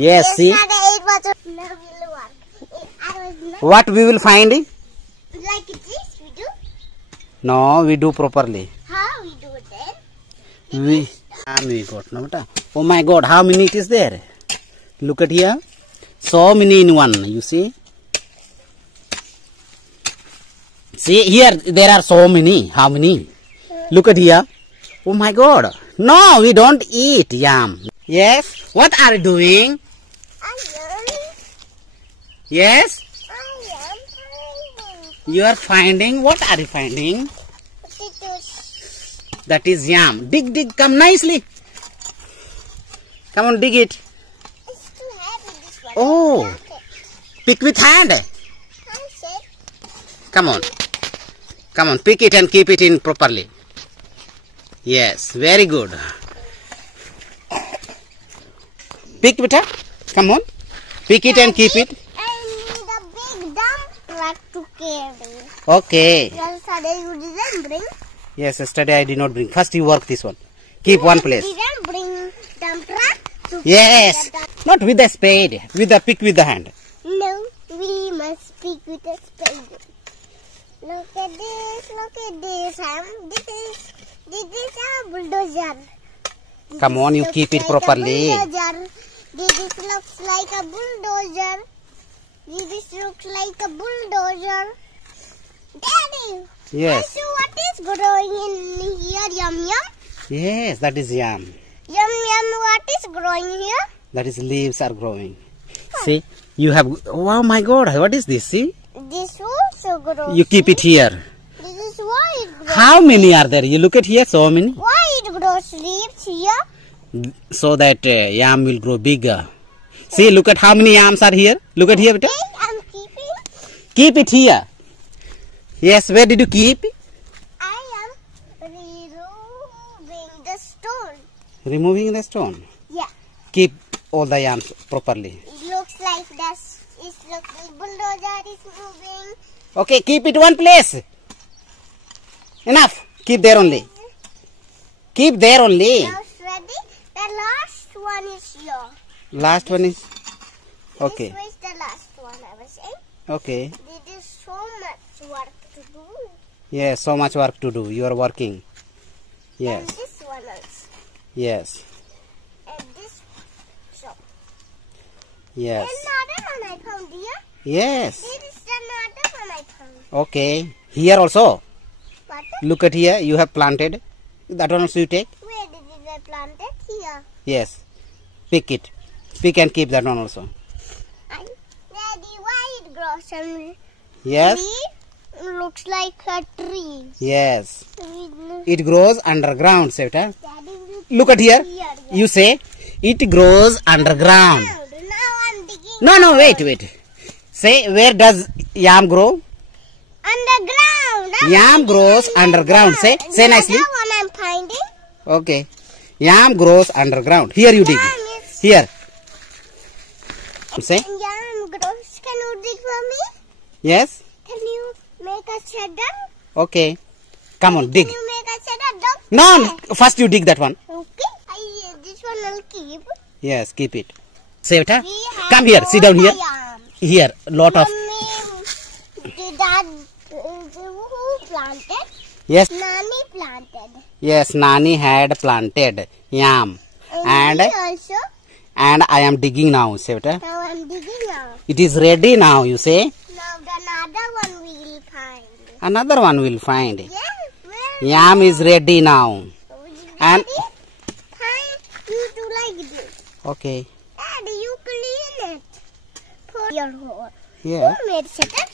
Yes, see. What we will find? Like this we do? No, we do properly. How we do it then? We got no. Oh my God, how many it is there? Look at here. So many in one, you see. See here, there are so many. How many? Look at here. Oh my God. No, we don't eat yam. Yes. What are you doing? I am. Yes. I am finding. You are finding. What are you finding? Potatoes. That is yam. Dig, dig. Come nicely. Come on, dig it. It's too heavy, this one. Oh. Okay. Pick with hand. I said. Come on. Come on. Pick it and keep it in properly. Yes. Very good. Pick it. Come on. Pick it and keep it. I need a big dump truck to carry. Okay. Yesterday you didn't bring. Yes, yesterday I did not bring. First you work this one. Keep one place. You didn't bring dump truck to Yes. the dump. Not with the spade. With the pick with the hand. No, we must speak with a spade. Look at this, Sam. This is a bulldozer. Come on, you keep it properly. This looks like a bulldozer. This looks like a bulldozer. Daddy! Yes. So what is growing in here? Yum yum? Yes, that is yam. Yum yum, what is growing here? That is leaves are growing. See, you have. Oh my God, what is this? See, This also grows. you keep it here. This is why it grows. How many are there? You look at here, so many. Why it grows leaves here? So that yam will grow bigger. See, look at how many yams are here. Look at here, beta. Okay, I'm keeping. Keep it here. Yes, where did you keep? I am removing the stone. Removing the stone. Yeah. Keep all the yams properly. It looks like this. It looks like bulldozer is moving. Okay, keep it one place. Enough. Keep there only. Keep there only. Now it's ready. The last one is here. Last one is. Okay. This was the last one I was saying. Okay. There is so much work to do. Yes, so much work to do. You are working. Yes. And this one also. Yes. And this. So. Yes. Another one I found here. Yes. This is another one I found. Okay. Here also. What? Look at here. You have planted. That one also you take. Where did I plant it? Here. Yes. Pick it. Pick and keep that one also. Daddy, why it grows and Yes. tree? Looks like a tree. Yes. Daddy, It grows underground, Sevita. look Look at here. You say it grows underground. Now I'm digging No, wait. Say, where does yam grow? underground. Yam grows underground. Say nicely. Another one I'm finding. Okay. Yam grows underground. Here you dig. Here. Say. Yam grows. Can you dig for me? Yes. Can you make a cheddar? Okay. Come on, dig. Can you make a cheddar dog? No. First you dig that one. Okay. This one I'll keep. Yes, keep it. Sevita. We have Come here. Sit down all here. the yams. Here. Lot of. Mummy, did that who planted? Yes. Nani planted. Yes. Nani had planted yam. And we also. And I am digging now, Sevita. Now I'm digging now. It is ready now, you say. Now the another one we will find. Another one will find. Yeah, where? Yam is ready now. And- Daddy, fine. You do like this. Okay. Daddy, you clean it. Put your hole. Yeah. Who made cheddar?